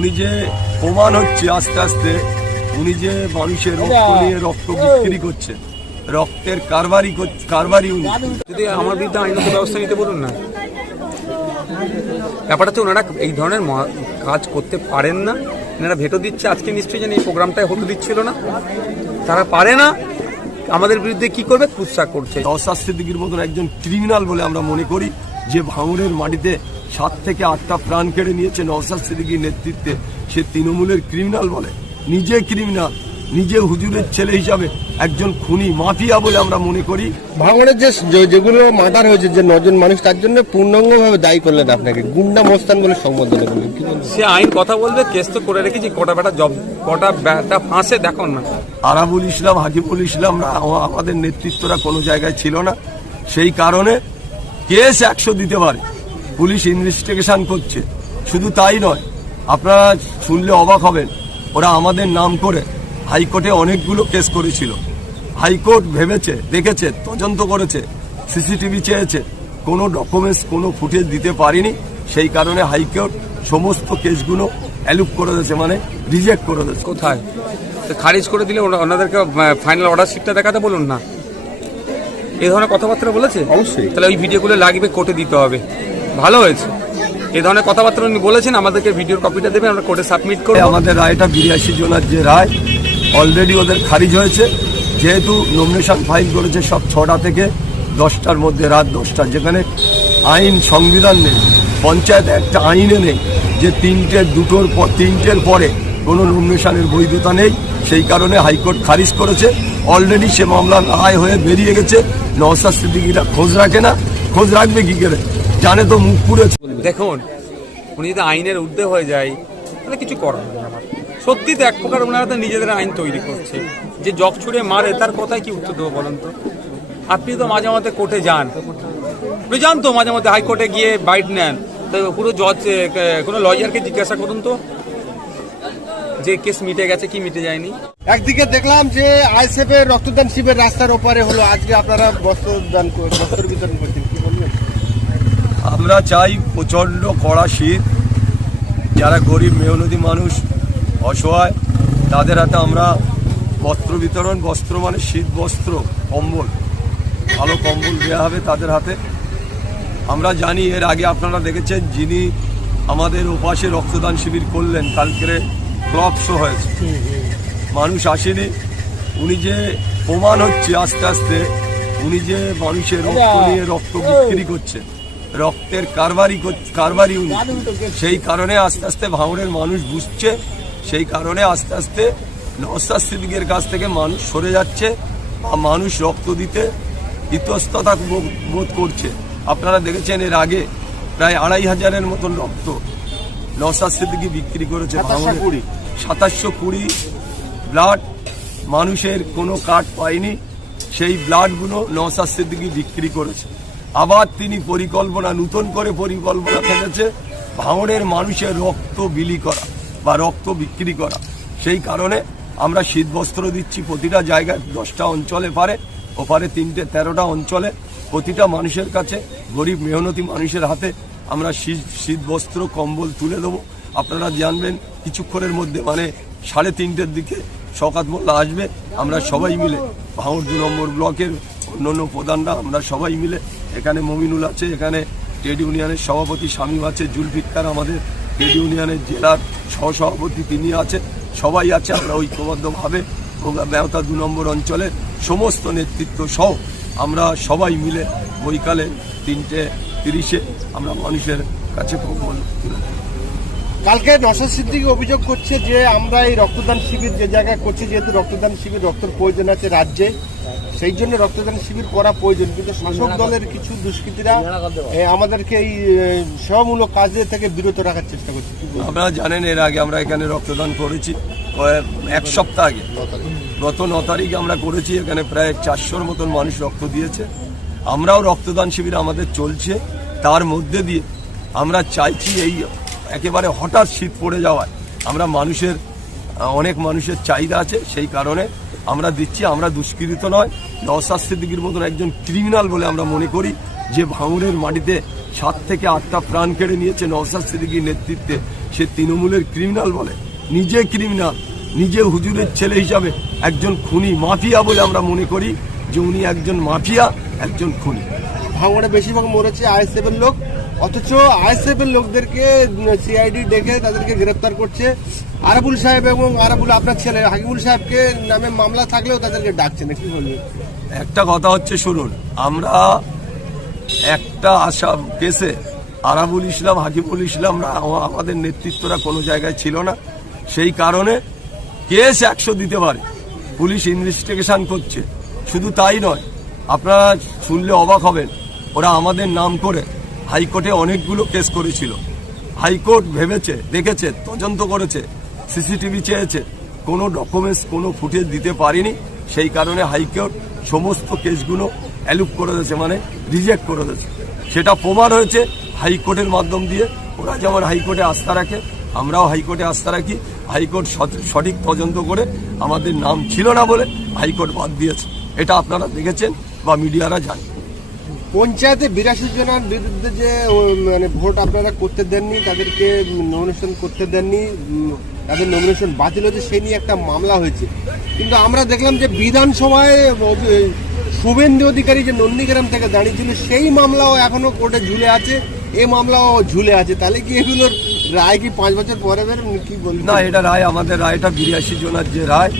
উনি যে প্রমাণ হচ্ছে আস্তে আস্তে উনি যে মানুষের রক্ত নিয়ে রক্ত বিক্রি করছে রক্তের কারবারি কারবারি উনি। যদি আমার বিরুদ্ধে আইনত ব্যবস্থা নিতে বলুন না। ব্যাপারটা হচ্ছে ওনারা এই ধরনের কাজ করতে পারেন না। এনারা ভেটো দিচ্ছে আজকে নিশ্চয়ই জানি এই প্রোগ্রামটাই হতে দিচ্ছিল না। তারা পারে না। আমাদের বিরুদ্ধে কি করবে? কুৎসা করছে। নওসাদ সিদ্দিকির মতন একজন ক্রিমিনাল বলে আমরা মনে করি। যে ভাঙড়ের মাটিতে সাত থেকে আটটা প্রাণ কেড়ে নিয়েছে নওসাদ সিদ্দিকির নেতৃত্বে সে তৃণমূলের ক্রিমিনাল বলে। নিজে ক্রিমিনাল নিজে হুজুরের ছেলে হিসাবে একজন খুনি মাফিয়া বলে আমরা মনে করি। ভাঙড়ের যে যেগুলো মার্ডার হয়েছে যে নজন মানুষ তার জন্য পূর্ণাঙ্গভাবে দায়ী করলেন আপনাকে। গুন্ডা মোস্তান বলে সম্বোধন করলেন সে আইন কথা বলবে কেস তো করে রেখেছি কটা বেটা জব কটা বেটা ফাঁসে দেখুন না। আরাবুল ইসলাম হাজিবুল ইসলাম আমাদের নেতৃত্বরা কোনো জায়গায় ছিল না। সেই কারণে কেস একশো দিতে পারে। পুলিশ ইনভেস্টিগেশন করছে। শুধু তাই নয়, আপনারা শুনলে অবাক হবেন, ওরা আমাদের নাম করে হাইকোর্টে অনেকগুলো কেস করেছিল। হাইকোর্ট ভেবেছে, দেখেছে, তদন্ত করেছে, সিসিটিভি চেয়েছে, কোনো ডকুমেন্টস কোনো ফুটেজ দিতে পারিনি। সেই কারণে হাইকোর্ট সমস্ত কেসগুলো অ্যালুপ করে দিয়েছে মানে রিজেক্ট করে দিয়েছে। কোথায়? খারিজ করে দিলে ওনা- ওনাদেরকে ফাইনাল অর্ডার শিটটা দেখাতে বলুন না? এই ধরনের কথাবার্তা বলেছে? অবশ্যই। তাহলে ওই ভিডিওগুলো লাগবে কোর্টে দিতে হবে। ভালো হয়েছে। এই ধরনের কথাবার্তা উনি বলেছেন আমাদেরকে ভিডিওর কপিটা দেবেন আমরা কোর্টে সাবমিট করব। আমাদের রায়টা বিরাশি জনের যে রায় অলরেডি ওদের খারিজ হয়েছে। যেহেতু নমিনেশন ফাইল করেছে সব ছটা থেকে দশটার মধ্যে রাত দশটা যেখানে আইন সংবিধান নেই পঞ্চায়েত একটা আইনে নেই যে তিনটের দুটোর পর তিনটের পরে কোনো নমিনেশনের বৈধতা নেই। সেই কারণে হাইকোর্ট খারিজ করেছে। অলরেডি সে মামলা রায় হয়ে বেরিয়ে গেছে। নওসাদ সিদ্দিকিরা খোঁজ রাখে না। খোঁজ রাখবে কি করে? জানে তো মুখ পুড়েছে দেখুন, উনি যদি আইনের ঊর্ধ্বে হয়ে যায়, তাহলে কিছু করার আমার। সত্যি তো এক প্রকার ওনারা তো নিজেদের আইন তৈরি করছে। যে জগ ছুড়ে মারে, তার কথায় কি উত্তর দেবো বলেন তো? আপনি তো মাঝে মাঝে কোর্টে যান। আপনি যান তো মাঝে মধ্যে হাইকোর্টে গিয়ে বাইট নেন। তো পুরো জজ কোনো লয়ারকে জিজ্ঞাসা করুন তো। যে কেস মিটে গেছে কি মিটে যায়নি? একদিকে দেখলাম যে আইসেফ এর রক্তদান শিবির রাস্তার ওপারে হলো আজকে আপনারা বস্ত্রদান বস্ত্র বিতরণ করছেন কি বলবেন? আমরা চাই প্রচণ্ড কড়া শীত। যারা গরিব মেহনতি মানুষ অসহায় তাদের হাতে আমরা বস্ত্র বিতরণ বস্ত্র মানে শীত বস্ত্র কম্বল। ভালো কম্বল দেওয়া হবে তাদের হাতে। আমরা জানি এর আগে আপনারা দেখেছেন যিনি আমাদের ওপাশে রক্তদান শিবির করলেন কালকে ক্লব শো হয়েছে। মানুষ আসেনি। উনি যে প্রমাণ হচ্ছে আস্তে আস্তে উনি যে মানুষের রক্ত নিয়ে রক্ত বিক্রি করছে রক্তের কারবারি কর- কারবারি উনি। সেই কারণে আস্তে আস্তে ভাঙড়ের মানুষ বুঝছে সেই কারণে আস্তে আস্তে নওসাদ সিদ্দিকের কাছ থেকে মানুষ সরে যাচ্ছে বা মানুষ রক্ত দিতে ইতস্ততা বোধ করছে। আপনারা দেখেছেন এর আগে প্রায় আড়াই হাজারের মতন রক্ত নওসাদ সিদ্দিকি বিক্রি করেছে সাতাশশো কুড়ি। ব্লাড মানুষের কোনো কার্ড পায়নি। সেই ব্লাডগুলো নওসাদ সিদ্দিকি বিক্রি করেছে। আবার তিনি পরিকল্পনা নতুন করে পরিকল্পনা ফেলেছে ভাঙড়ের মানুষের রক্ত বিলি করা বা রক্ত বিক্রি করা। সেই কারণে আমরা শীত বস্ত্র দিচ্ছি প্রতিটা জায়গায় দশটা অঞ্চলে পারে ওপারে তিনটে তেরোটা অঞ্চলে। প্রতিটা মানুষের কাছে গরিব মেহনতি মানুষের হাতে আমরা শীত শীত বস্ত্র, কম্বল তুলে দেবো। আপনারা জানবেন, কিছুক্ষণের মধ্যে মানে সাড়ে তিনটের দিকে শকাত মোল্লা আসবে। আমরা সবাই মিলে ভাঙড় দু নম্বর ব্লকের অন্যান্য প্রধানরা, আমরা সবাই মিলে, এখানে মমিনুল আছে, এখানে ট্রেড ইউনিয়নের সভাপতি শামীম আছে, জুলফিকার আমাদের, ট্রেড ইউনিয়নের জেলার সহসভাপতি তিনি আছে সবাই আছে, আমরা ঐক্যবদ্ধভাবে ব্যবতা দু নম্বর অঞ্চলের সমস্ত নেতৃত্ব সহ আমরা সবাই মিলে বৈকালে তিনটে তিরিশে আমরা মানুষের কাছে কালকে নশাদ সিদ্দিকি অভিযোগ করছে যে আমরা এই রক্তদান শিবির যে জায়গায় করছি যেহেতু রক্তদান শিবির রক্তের প্রয়োজন আছে রাজ্যে সেই জন্য রক্তদান শিবির করা প্রয়োজন। কিন্তু শাসক দলের কিছু দুষ্কৃতীরা আমাদেরকে এই সেবামূলক কাজের থেকে বিরত রাখার চেষ্টা করছে? আপনারা জানেন এর আগে আমরা এখানে রক্তদান করেছি কয়েক- এক সপ্তাহ আগে। গত ন তারিখে আমরা করেছি এখানে প্রায় চারশোর মতন মানুষ রক্ত দিয়েছে। আমরাও রক্তদান শিবির আমাদের চলছে। তার মধ্যে দিয়ে আমরা চাইছি এই একেবারে হঠাৎ শীত পড়ে যাওয়ায়। আমরা মানুষের, অনেক মানুষের চাহিদা আছে, সেই কারণে আমরা দিচ্ছি, আমরা দুষ্কৃত নয় সিদ্দিকির মতন একজন ক্রিমিনাল বলে আমরা মনে করি, যে ভাঙড়ের মাটিতে সাত থেকে আটটা প্রাণ কেড়ে নিয়েছে নওসাদ সিদ্দিকির নেতৃত্বে। সে তৃণমূলের ক্রিমিনাল বলে। নিজে ক্রিমিনাল নিজে হুজুরের ছেলে হিসাবে একজন খুনি মাফিয়া বলে আমরা মনে করি, যে উনি একজন মাফিয়া। একজন খুনি। ভাঙড়ে বেশিরভাগ মরেছে আইএসএফ এর লোক, অথচ আইএসএফ এর লোকদেরকে সিআইডি ডেকে তাদেরকে গ্রেপ্তার করছে। আরাবুল সাহেব এবং আরাবুল আপনার ছেলে হাকিবুল সাহেবকে নামে মামলা থাকলেও তাদেরকে ডাকছে না, কি বলবেন? একটা কথা হচ্ছে শুনুন, আমরা একটা আশা কেসে আরাবুল ইসলাম হাকিবুল ইসলামরা আম- আমাদের নেতৃত্বরা কোনো জায়গায় ছিল না। সেই কারণে কেস একশো দিতে পারে। পুলিশ ইনভেস্টিগেশন করছে। শুধু তাই নয় আপনারা শুনলে অবাক হবেন, ওরা আমাদের নাম করে হাইকোর্টে অনেকগুলো কেস করেছিল। হাইকোর্ট ভেবেছে, দেখেছে, তদন্ত করেছে, সিসিটিভি চেয়েছে, কোনো ডকুমেন্টস, কোনো ফুটেজ দিতে পারিনি। সেই কারণে হাইকোর্ট সমস্ত কেসগুলো অ্যালুপ করে দিয়েছে মানে রিজেক্ট করে দিয়েছে। সেটা প্রমাণ হয়েছে, হাইকোর্টের মাধ্যম দিয়ে ওরা যেমন হাইকোর্টে আস্থা রাখে, আমরাও হাইকোর্টে আস্থা রাখি। হাইকোর্ট সঠ- সঠিক তদন্ত করে আমাদের নাম ছিল না বলে হাইকোর্ট বাদ দিয়েছে। এটা আপনারা দেখেছেন বা মিডিয়ারা জানে। পঞ্চায়েতে বিরাশি জনের বিরুদ্ধে যে মানে ভোট আপনারা করতে দেননি তাদেরকে নমিনেশন করতে দেননি তাদের নমিনেশন বাতিল হয়েছে সেই নিয়ে একটা মামলা হয়েছে। কিন্তু আমরা দেখলাম যে বিধানসভায় শুভেন্দু অধিকারী যে নন্দীগ্রাম থেকে দাঁড়িয়েছিল সেই মামলাও এখনও কোর্টে ঝুলে আছে। এই মামলাও ঝুলে আছে। তাহলে কি এগুলোর রায় কি পাঁচ বছর পরে বেরোন কি বলবেন? না এটা রায় আমাদের রায়টা বিরাশি জনের যে রায়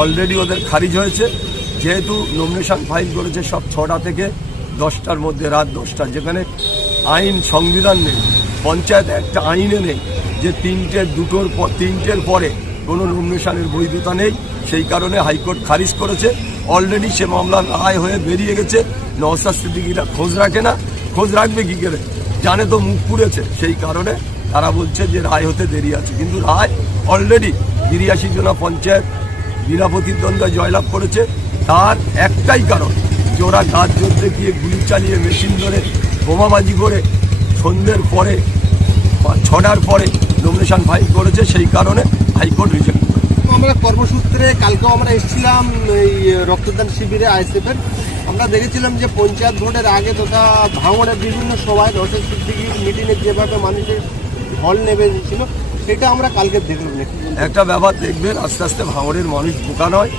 অলরেডি ওদের খারিজ হয়েছে। যেহেতু নমিনেশন ফাইল করেছে সব ছটা থেকে দশটার মধ্যে, রাত দশটা, যেখানে আইন সংবিধান নেই, পঞ্চায়েত একটা আইনে নেই যে তিনটে দুটোর পর, তিনটের পরে কোনো নমিনেশনের বৈধতা নেই। সেই কারণে হাইকোর্ট খারিজ করেছে। অলরেডি সে মামলার রায় হয়ে বেরিয়ে গেছে। নওসাদ সিদ্দিকিরা খোঁজ রাখে না। খোঁজ রাখবে কি করে? জানে তো মুখ পুড়েছে। সেই কারণে তারা বলছে যে রায় হতে দেরি আছে। কিন্তু রায় অলরেডি বিরিয়াশি জনা পঞ্চায়েত বিনা প্রতিদ্বন্দ্বিতা জয়লাভ করেছে, তার একটাই কারণ ওরা গাছ জ্বলতে গিয়ে গুলি চালিয়ে মেশিন ধরে, বোমাবাজি করে সন্ধ্যের পরে ছটার পরে নমিনেশন ফাইল করেছে, সেই কারণে হাইকোর্ট রিজেক্ট আমরা কর্মসূত্রে, কালকেও আমরা এসেছিলাম এই রক্তদান শিবিরে আইএসএফের আমরা দেখেছিলাম যে পঞ্চায়েত ভোটের আগে তথা ভাঙড়ের বিভিন্ন সভায় দর্শক সিদ্দিকির মিটিংয়ে যেভাবে মানুষের ঢল নেমে ছিল সেটা আমরা কালকে দেখলাম একটা ব্যাপার দেখবেন, আস্তে আস্তে ভাঙড়ের মানুষ বোকা নয়।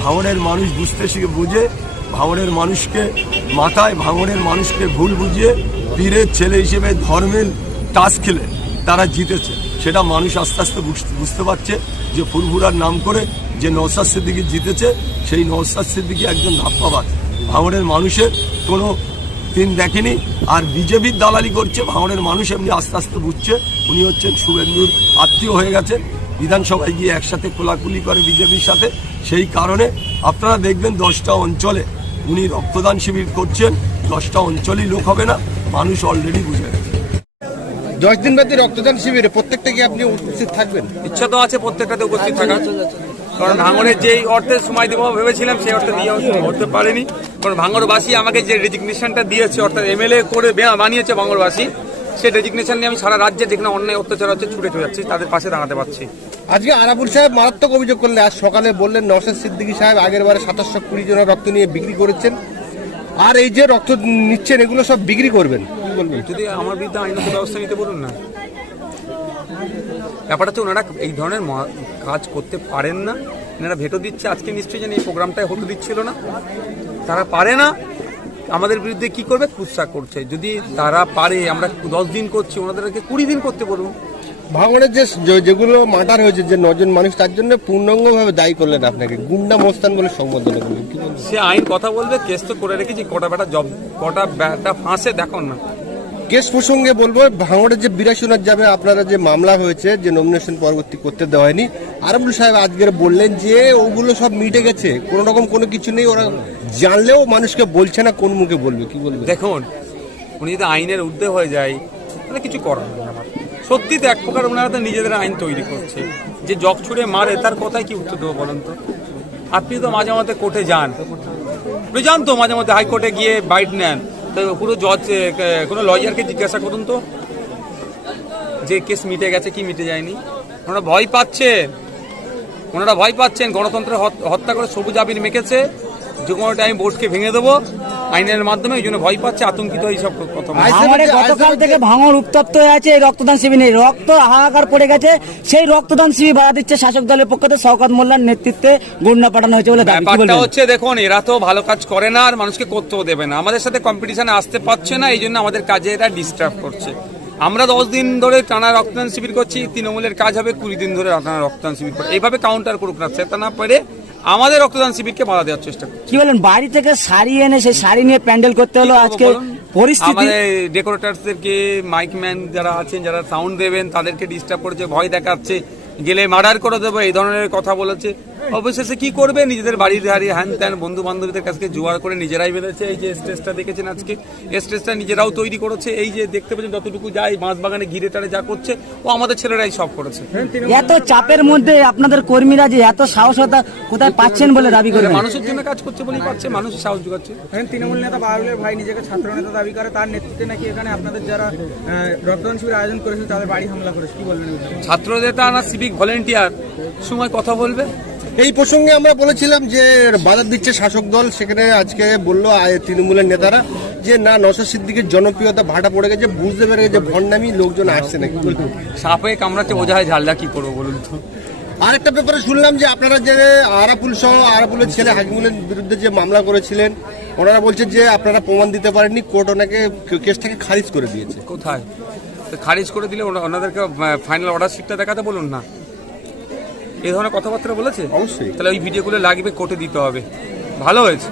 ভাঙড়ের মানুষ বুঝতে শিখে, বুঝে ভাঙড়ের মানুষকে মাথায়, ভাঙড়ের মানুষকে ভুল বুঝিয়ে পীরের ছেলে হিসেবে ধর্মের টাস খেলে তারা জিতেছে। সেটা মানুষ আস্তে আস্তে বুঝতে- পারছে যে ফুরফুরার নাম করে যে নৌসাদ সিদ্দিকি জিতেছে, সেই নৌসাদ সিদ্দিকি একজন ধাপ্পাবাজ। ভাঙড়ের মানুষের কোনো দিন দেখেনি আর বিজেপির দালালি করছে ভাঙড়ের মানুষ এমনি আস্তে আস্তে বুঝছে উনি হচ্ছেন শুভেন্দুর আত্মীয় হয়ে গেছেন। বিধানসভায় গিয়ে একসাথে কোলাকুলি করে বিজেপির সাথে সেই কারণে আপনারা দেখবেন দশটা অঞ্চলে উনি রক্তদান শিবির করছেন দশটা অঞ্চলই লোক হবে না মানুষ অলরেডি বুঝে গেছে। দশ দিন ব্যাপী রক্তদান শিবিরে প্রত্যেকটা কি আপনি উপস্থিত থাকবেন? ইচ্ছা তো আছে প্রত্যেকটাতে উপস্থিত থাকার। কারণ ভাঙড়ের যেই অর্থের সময় দেবো ভেবেছিলাম সেই অর্থে দিয়ে করতে পারিনি। কারণ ভাঙড়বাসী আমাকে যে রেজিগনেশনটা দিয়েছে অর্থাৎ এমএলএ করে বানিয়েছে ভাঙড়বাসী সেই রেজিগনেশন নিয়ে আমি সারা রাজ্যে যেখানে অন্যায় অত্যাচার হচ্ছে ছুটে চলে যাচ্ছি তাদের পাশে দাঁড়াতে পারছি। আজকে আরাবুল সাহেব মারাত্মক অভিযোগ করলে আজ সকালে বললেন নওশাদ সিদ্দিকী সাহেব আগের বারে সাতাশশো কুড়ি জনের রক্ত নিয়ে বিক্রি করেছেন। আর এই যে রক্ত নিচ্ছেন এগুলো সব বিক্রি করবেন। বলবেন? যদি আমার বিরুদ্ধে আইনত ব্যবস্থা নিতে বলুন না। ব্যাপারটা হচ্ছে ওনারা এই ধরনের মহা- কাজ করতে পারেন না। এনারা ভেটো দিচ্ছে আজকে নিশ্চয়ই যেন এই প্রোগ্রামটাই হতে দিচ্ছিল না। তারা পারে না। আমাদের বিরুদ্ধে কি করবে? কুৎসা করছে। যদি তারা পারে আমরা দশ দিন করছি ওনাদেরকে কুড়ি দিন করতে বলুন। ভাঙড়ের যে যে- যেগুলো মার্ডার হয়েছে যে নজন মানুষ তার জন্য পূর্ণাঙ্গভাবে দায়ী করলেন আপনাকে। গুন্ডা মোস্তান বলে সম্বোধনা করলেন। সে আইন কথা বলবে কেস তো করে রেখেছি কটা বেটা জব কটা বেটা ফাঁসে দেখুন না। কেস প্রসঙ্গে বলব ভাঙড়ের যে বিরাশনার যাবে, আপনারা যে মামলা হয়েছে, যে নমিনেশন পরবর্তী করতে দেওয়া হয়নি, আরাবুল সাহেব আজকের বললেন যে ওগুলো সব মিটে গেছে, কোনো রকম কোনো কিছু নেই, ওরা জানলেও মানুষকে বলছে না, কোন মুখে বলবে, কি বলবে? দেখুন, উনি যদি আইনের ঊর্ধ্বে হয়ে যায়, তাহলে কিছু করার আমার। সত্যি তো এক প্রকার ওনারা তো নিজেদের আইন তৈরি করছে। যে জগ ছুড়ে মারে, তার কথায় কি উত্তর দেবো বলেন তো? আপনি তো মাঝে মাঝে কোর্টে যান। আপনি যান তো মাঝে মধ্যে হাইকোর্টে গিয়ে বাইট নেন। পুরো জজ কোনো লয়ারকে জিজ্ঞাসা করুন তো। যে কেস মিটে গেছে, কি মিটে যায়নি। ওনারা ভয় পাচ্ছেন ওনারা ভয় পাচ্ছেন। গণতন্ত্রের হত- হত্যা করে সবুজ আবির মেখেছে। যে কোনো টাইম বোর্ডকে ভেঙে দেবো। আইনের মাধ্যমে ওই জন্য ভয় পাচ্ছে আতঙ্কিত এইসব কথা বলে। গতকাল থেকে ভাঙড় উত্তপ্ত হয়ে আছে এই রক্তদান শিবির। নেই রক্ত হাহাকার পড়ে গেছে সেই রক্তদান শিবির বাধা দিচ্ছে শাসক দলের পক্ষ থেকে শওকত মোল্লার নেতৃত্বে গুন্ডা পাঠানো হয়েছে বলে ব্যাপারটা হচ্ছে দেখুন এরা তো ভালো কাজ করে না আর মানুষকে করতেও দেবে না। আমাদের সাথে কম্পিটিশনে আসতে পারছে না এই জন্য আমাদের কাজে এরা ডিস্টার্ব করছে। আমরা দশ দিন ধরে টানা রক্তদান শিবির করছি তৃণমূলের কাজ হবে কুড়ি দিন ধরে টানা রক্তদান শিবির করে এইভাবে কাউন্টার করুক না সেটা না পারে আমাদের রক্তদান শিবিরকে বাধা দেওয়ার চেষ্টা কি বলেন বাড়ি থেকে শাড়ি এনে সেই শাড়ি নিয়ে প্যান্ডেল করতে হলো আজকে? পরিস্থিতি? আমাদের মাইক ম্যান যারা আছেন যারা সাউন্ড দেবেন তাদেরকে ডিস্টার্ব করেছে ভয় দেখাচ্ছে গেলে মার্ডার করে দেবো এই ধরনের কথা বলেছে। অবশেষে কি করবে? নিজেদের বাড়ির ধারে হ্যান ত্যান বন্ধু বান্ধবীদের কাছে জোয়ার করে নিজেরাই বেঁধেছে। এই যে স্টেজটা দেখেছেন আজকে এই স্টেজটা নিজেরাও তৈরি করেছে। এই যে দেখতে পাচ্ছেন যতটুকু যাই বাঁশ বাগানে ঘিরে টারে যা করছে ও আমাদের ছেলেরাই সব করেছে। এত চাপের মধ্যে আপনাদের কর্মীরা যে এত সাহসতা কোথায় পাচ্ছেন বলে দাবি করে মানুষের জন্য কাজ করছে বলেই পাচ্ছে মানুষ সাহস যোগাচ্ছে। এখন তৃণমূল নেতা বাবুলের ভাই নিজেকে ছাত্র নেতা দাবি করে তার নেতৃত্বে নাকি এখানে আপনাদের যারা রক্তদান শিবির আয়োজন করেছে তাদের বাড়ি হামলা করেছে। কি বলবেন এই বিষয়ে? ছাত্রদের তা না সিভিক ভলেন্টিয়ার সময় কথা বলবে? এই প্রসঙ্গে আমরা বলেছিলাম যে বাধা দিচ্ছে শাসক দল। সেখানে আজকে বলল তৃণমূলের নেতারা যে না নসর সিদ্দিকের জনপ্রিয়তা ভাটা পড়ে গেছে বুঝতে পেরে গেছে ভণ্ডামি লোকজন আসছে নাকি? সাপে কামড়াচ্ছে ওঝায় ঝালদা কি করব বলুন তো? আরেকটা ব্যাপারে শুনলাম যে আপনারা যে আরাপুল সহ আরাপুলের ছেলে হাকিমুলের বিরুদ্ধে যে মামলা করেছিলেন ওনারা বলছে যে আপনারা প্রমাণ দিতে পারেননি কোর্ট ওনাকে কেসটাকে খারিজ করে দিয়েছে। কোথায়? তো খারিজ করে দিলে ওনাদেরকে ফাইনাল অর্ডার শিটটা দেখাতে বলুন না। এই ধরনের কথাবার্তা বলেছে? অবশ্যই। তাহলে ওই ভিডিওগুলো লাগবে কোর্টে দিতে হবে। ভালো হয়েছে।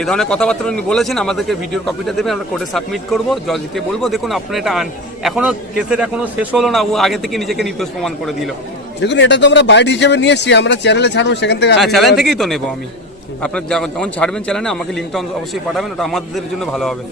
এই ধরনের কথাবার্তা উনি বলেছেন আমাদেরকে ভিডিওর কপিটা দেবেন আমরা কোর্টে সাবমিট করব জজকে বলব দেখুন আপনার এটা আন এখনও কেসের এখনও শেষ হলো না ও আগে থেকে নিজেকে নির্দোষ প্রমাণ করে দিল। দেখুন এটা তো আমরা বাইট হিসেবে নিয়ে এসেছি আমরা চ্যানেলে ছাড়বো সেখান থেকে চ্যানেল থেকেই তো নেব আমি। আপনার যখন যখন ছাড়বেন চ্যানেলে আমাকে লিঙ্কটা অবশ্যই পাঠাবেন ওটা আমাদের জন্য ভালো হবে।